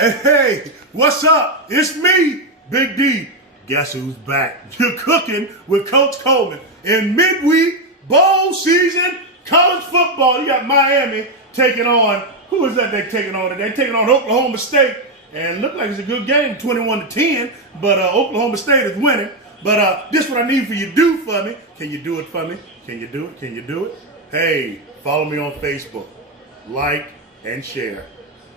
Hey, what's up? It's me, Big D. Guess who's back? You're cooking with Coach Coleman. In midweek bowl season college football, you got Miami taking on, who is that they're taking on today? They're taking on Oklahoma State. And look like it's a good game, 21-10, but Oklahoma State is winning. But this is what I need for you to do for me. Can you do it for me? Can you do it? Can you do it? Hey, follow me on Facebook. Like and share.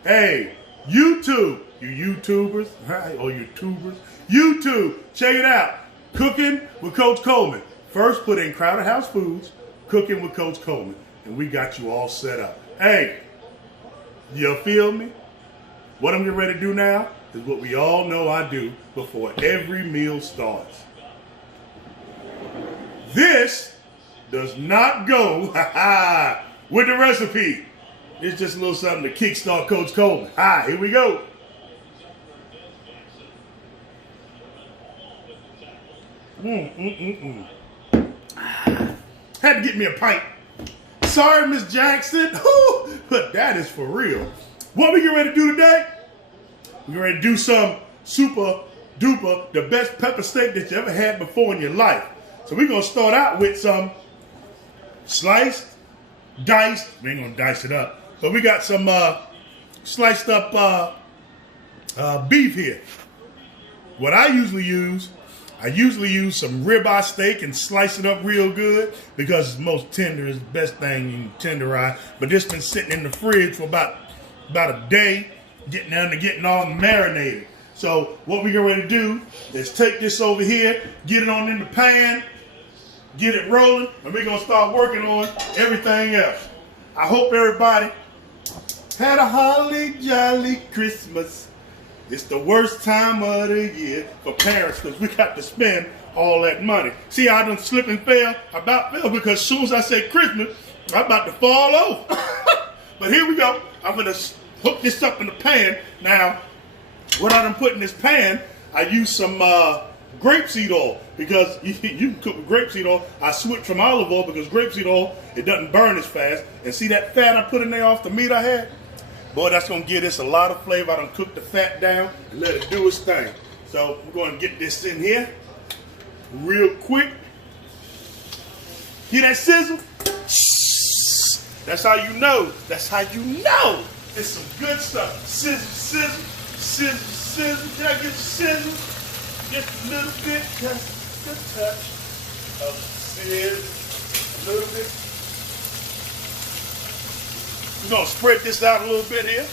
Hey, YouTube, you YouTubers, right? Or YouTubers. YouTube, check it out. Cooking with Coach Coleman. First, put in Crowded House Foods, Cooking with Coach Coleman. And we got you all set up. Hey, you feel me? What I'm getting ready to do now is what we all know I do before every meal starts. This does not go with the recipe. It's just a little something to kickstart Coach Coleman. Hi, here we go. Had to get me a pint. Sorry, Miss Jackson, but that is for real. What we get ready to do today? We're ready to do some super duper, the best pepper steak that you ever had before in your life. So we're going to start out with some sliced, diced, we ain't going to dice it up, but we got some sliced up beef here. What I usually use some ribeye steak and slice it up real good because it's most tender, is the best thing you can tenderize. But this been sitting in the fridge for about a day, getting down to getting all marinated. So what we're getting ready to do is take this over here, get it on in the pan, get it rolling, and we're going to start working on everything else. I hope everybody had a holly jolly Christmas. It's the worst time of the year for parents because we got to spend all that money. See, I done slip and fell, about fell, because as soon as I say Christmas, I'm about to fall over. But here we go. I'm going to hook this up in the pan. Now, what I done put in this pan, I use some grapeseed oil because you can cook with grapeseed oil. I switched from olive oil because grapeseed oil, it doesn't burn as fast. And see that fat I put in there off the meat I had? Boy, that's going to give this a lot of flavor. I done cooked the fat down and let it do its thing. So we're going to get this in here real quick. Hear that sizzle? That's how you know. That's how you know. It's some good stuff. Sizzle, sizzle, sizzle, sizzle. Can I get the sizzle? Just a little bit, just a touch of sizzle. A little bit. We're going to spread this out a little bit here.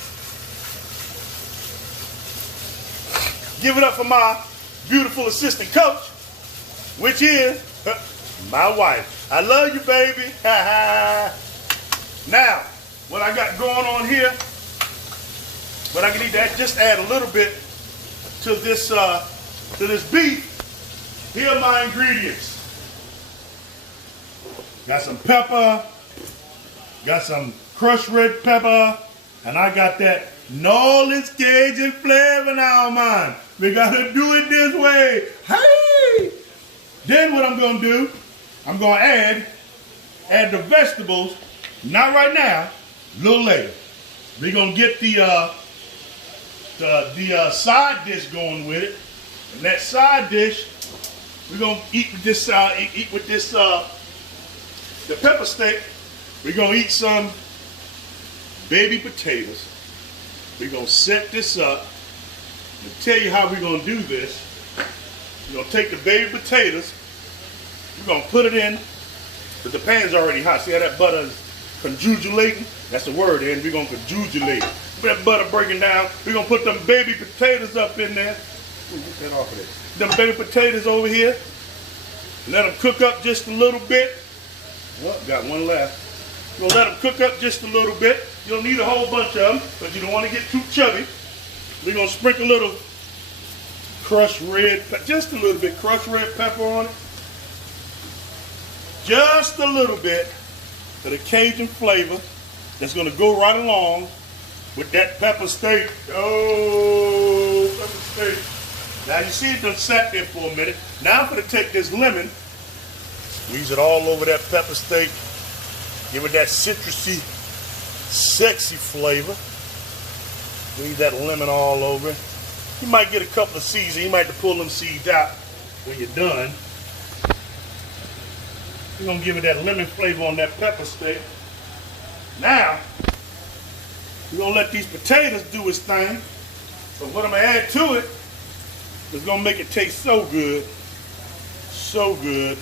Give it up for my beautiful assistant coach, which is my wife. I love you, baby. Now, what I got going on here, but I can need to just add a little bit to this beef. Here are my ingredients. Got some pepper, got some crushed red pepper, and I got that New Orleans Cajun flavor now, man. We gotta do it this way. Hey! Then what I'm gonna do, I'm gonna add the vegetables, not right now, a little later. We're gonna get the side dish going with it, and that side dish, we're gonna eat with this the pepper steak. We're gonna eat some baby potatoes. We're going to set this up and tell you how we're going to do this. We're going to take the baby potatoes. We're going to put it in, but the pan's already hot. See how that butter is conjugulating? That's the word, and we're going to conjugulate. Put that butter breaking down. We're going to put them baby potatoes up in there. Ooh, get that off of there. Them baby potatoes over here. Let them cook up just a little bit. Oh, got one left. We're going to let them cook up just a little bit. You don't need a whole bunch of them, but you don't want to get too chubby. We're going to sprinkle a little crushed red, just a little bit crushed red pepper on it. Just a little bit of the Cajun flavor that's going to go right along with that pepper steak. Oh, pepper steak. Now you see it done sat there for a minute. Now I'm going to take this lemon, squeeze it all over that pepper steak. Give it that citrusy, sexy flavor. Squeeze that lemon all over. You might get a couple of seeds, and you might have to pull them seeds out when you're done. We're gonna give it that lemon flavor on that pepper steak. Now, we're gonna let these potatoes do its thing. So what I'm gonna add to it is gonna make it taste so good. So good.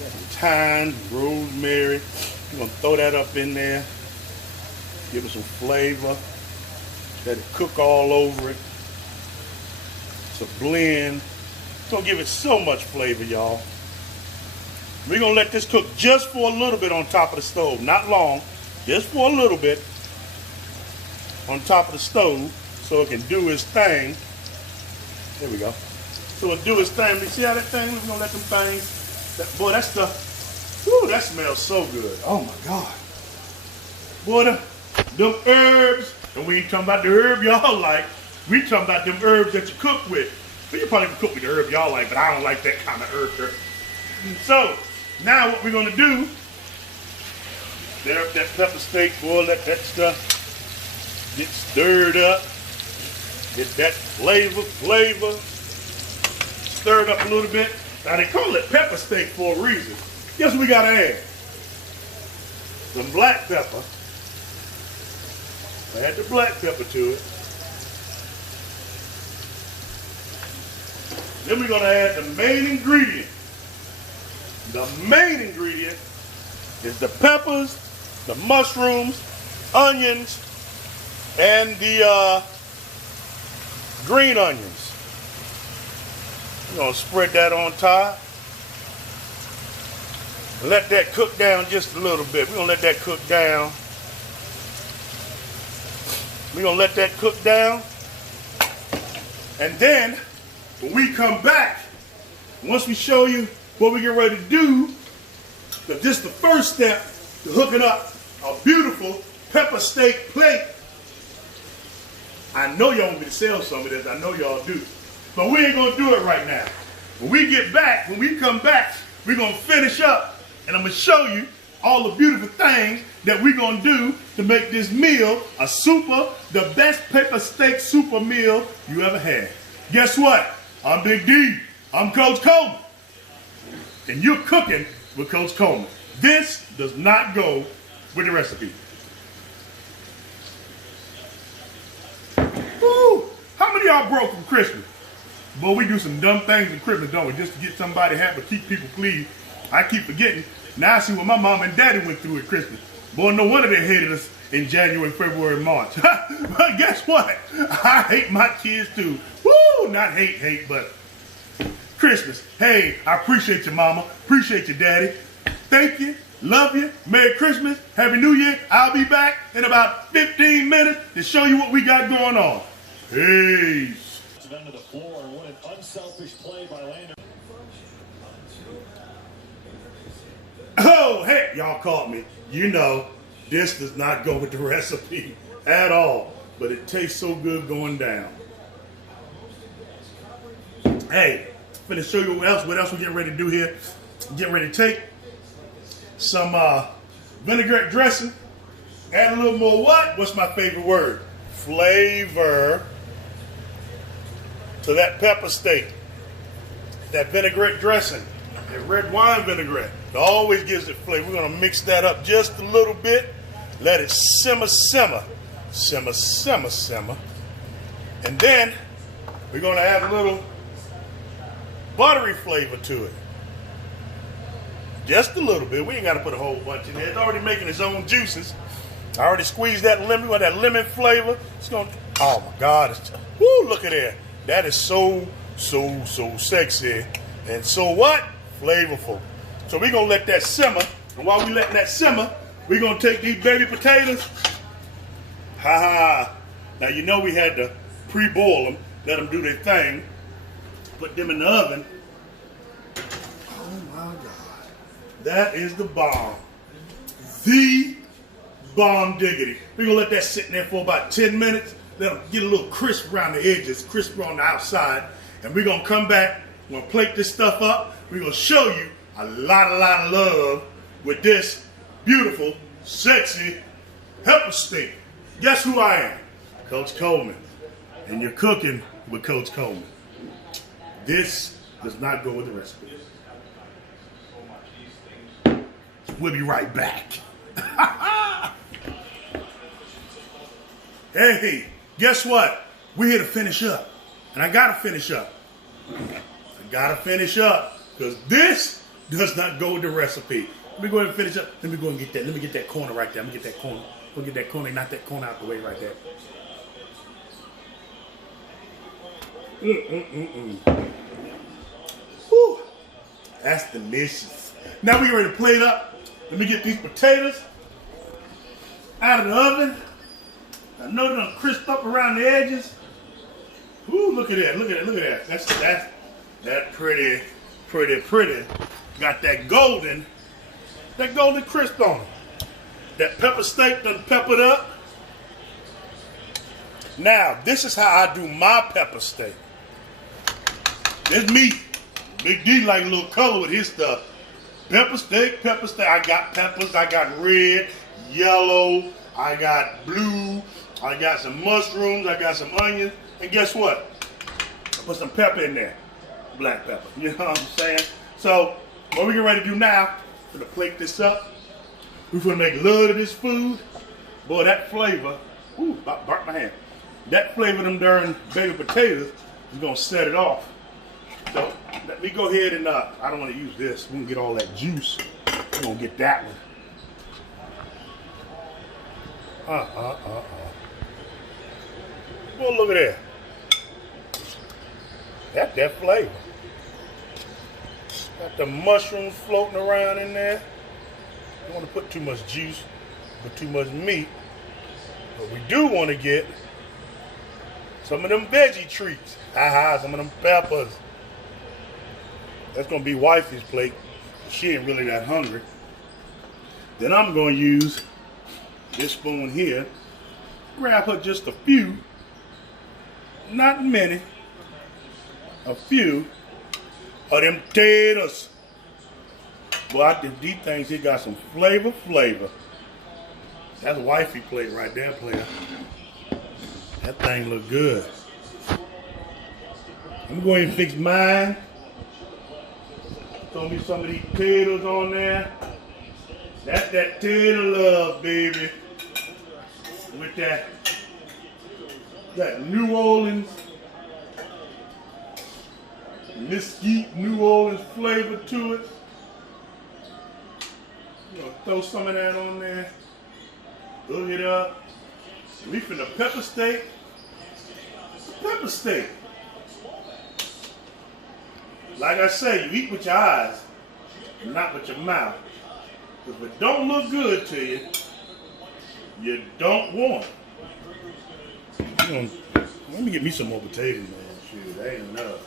Got some thyme, rosemary. We're gonna throw that up in there. Give it some flavor. Let it cook all over it. It's a blend. It's gonna give it so much flavor, y'all. We're gonna let this cook just for a little bit on top of the stove. Not long, just for a little bit on top of the stove so it can do its thing. There we go. So it'll do its thing. You see how that thing, we're gonna let them things, boy, that stuff, whoo, that smells so good. Oh my God. Boy, them herbs, and we ain't talking about the herb y'all like, we talking about them herbs that you cook with. Well, you probably can cook with the herb y'all like, but I don't like that kind of herb. So, now what we're gonna do, stir up that pepper steak, boy, let that stuff get stirred up. Get that flavor, stirred up a little bit. Now they call it pepper steak for a reason. Guess what we gotta add? Some black pepper. Add the black pepper to it. Then we're gonna add the main ingredient. The main ingredient is the peppers, the mushrooms, onions, and the green onions. We're gonna spread that on top. Let that cook down just a little bit. We're gonna let that cook down. We're gonna let that cook down. And then, when we come back, once we show you what we get ready to do, because this is the first step to hooking up a beautiful pepper steak plate. I know y'all want me to sell some of this, I know y'all do. But we ain't gonna do it right now. When we get back, when we come back, we're gonna finish up and I'm gonna show you all the beautiful things that we're gonna do to make this meal the best pepper steak super meal you ever had. Guess what? I'm Big D, I'm Coach Coleman. And you're cooking with Coach Coleman. This does not go with the recipe. Woo! How many of y'all broke from Christmas? Boy, we do some dumb things in Christmas, don't we? Just to get somebody happy, keep people pleased. I keep forgetting. Now I see what my mom and daddy went through at Christmas. Boy, no wonder they hated us in January, February, March. But guess what? I hate my kids too. Woo! Not hate, but Christmas. Hey, I appreciate you, mama. Appreciate you, daddy. Thank you. Love you. Merry Christmas. Happy New Year. I'll be back in about 15 minutes to show you what we got going on. Peace. Down to the floor. What an unselfish play by Landon. Oh, hey, y'all caught me. You know, this does not go with the recipe at all, but it tastes so good going down. Hey, I'm finna show you what else we're getting ready to do here. Getting ready to take some vinaigrette dressing, add a little more what? What's my favorite word? Flavor to that pepper steak. That vinaigrette dressing, that red wine vinaigrette, it always gives it flavor. We're gonna mix that up just a little bit, let it simmer. And then we're gonna add a little buttery flavor to it. Just a little bit. We ain't got to put a whole bunch in there. It's already making its own juices. I already squeezed that lemon with that lemon flavor. It's gonna. Oh my God! Woo! Look at that. That is so sexy and so what? Flavorful. So we're gonna let that simmer. And while we letting that simmer, we're gonna take these baby potatoes. Now you know we had to pre-boil them, let them do their thing, put them in the oven. Oh my God. That is the bomb. The bomb diggity. We're going to let that sit in there for about 10 minutes. Let them get a little crisp around the edges, crisp on the outside. And we're going to come back. We're going to plate this stuff up. We're going to show you a lot of love with this beautiful, sexy pepper steak. Guess who I am? Coach Coleman. And you're cooking with Coach Coleman. This does not go with the recipe. We'll be right back. Hey, guess what? We're here to finish up. And I gotta finish up. Because this does not go with the recipe. Let me go ahead and finish up. Let me go and get that. Let me get that corner right there. Let me get that corner. Go get that corner. Knock that corner out the way right there. Whew. That's delicious. Now we ready to plate up. Let me get these potatoes out of the oven. I know they're gonna crisp up around the edges. Ooh, look at that, look at that. That's pretty. Got that golden crisp on it. That pepper steak done peppered up. Now, this is how I do my pepper steak. There's me. Big D like a little color with his stuff. Pepper steak. I got peppers. I got red, yellow. I got blue. I got some mushrooms. I got some onions. And guess what? I put some pepper in there. Black pepper. You know what I'm saying? So, what we get ready to do now, we're going to plate this up. We're going to make love to this food. Boy, that flavor, ooh, about burnt my hand. That flavor of them darn baby potatoes is going to set it off. So, let me go ahead and, I don't want to use this. We're going to get all that juice. We're going to get that one. Well, look at that. That's that flavor. Got the mushrooms floating around in there. Don't want to put too much juice or too much meat. But we do want to get some of them veggie treats. Some of them peppers. That's going to be wifey's plate. She ain't really that hungry. Then I'm going to use this spoon here. Grab her just a few. Not many. A few of them potatoes. Boy, I think these things here got some flavor. That's a wifey plate right there, player. That thing look good. I'm going to go ahead and fix mine. Throw me some of these potatoes on there. That's that tater love, baby. With that New Orleans, mesquite New Orleans flavor to it. You know, throw some of that on there. Look it up. We finna pepper steak. Pepper steak. Like I say, you eat with your eyes, not with your mouth. Because if it don't look good to you, you don't want it. Let me get me some more potatoes, man. Shoot, that ain't enough.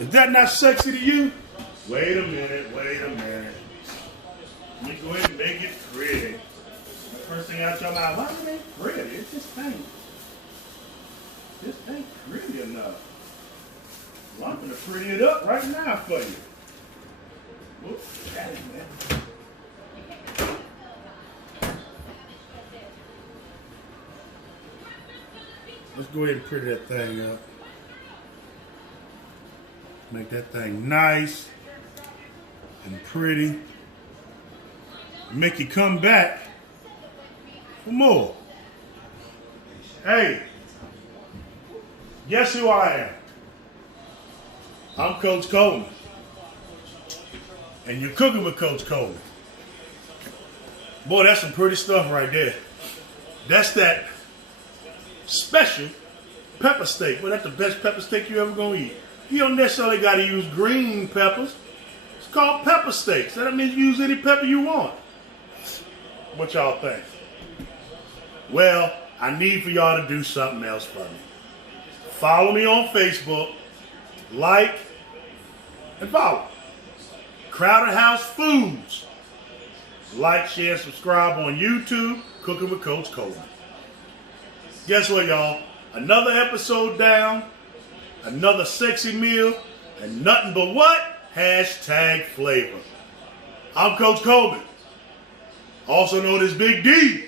Is that not sexy to you? Wait a minute. Let me go ahead and make it pretty. The first thing out your mouth, why is it pretty? It just ain't pretty enough. Well, I'm gonna pretty it up right now for you. Whoops, got it, man. Let's go ahead and pretty that thing up. Make that thing nice and pretty. Make you come back for more. Hey, guess who I am? I'm Coach Coleman. And you're cooking with Coach Coleman. Boy, that's some pretty stuff right there. That's that special pepper steak. Well, that's the best pepper steak you ever gonna eat. You don't necessarily gotta use green peppers. It's called pepper steak. So that means you use any pepper you want. What y'all think? Well, I need for y'all to do something else for me. Follow me on Facebook, like, and follow. Crowded House Foods. Like, share, subscribe on YouTube, Cooking with Coach Coleman. Guess what, y'all? Another episode down, another sexy meal, and nothing but what? #flavor. I'm Coach Coleman. also known as Big D.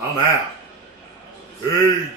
I'm out. Peace.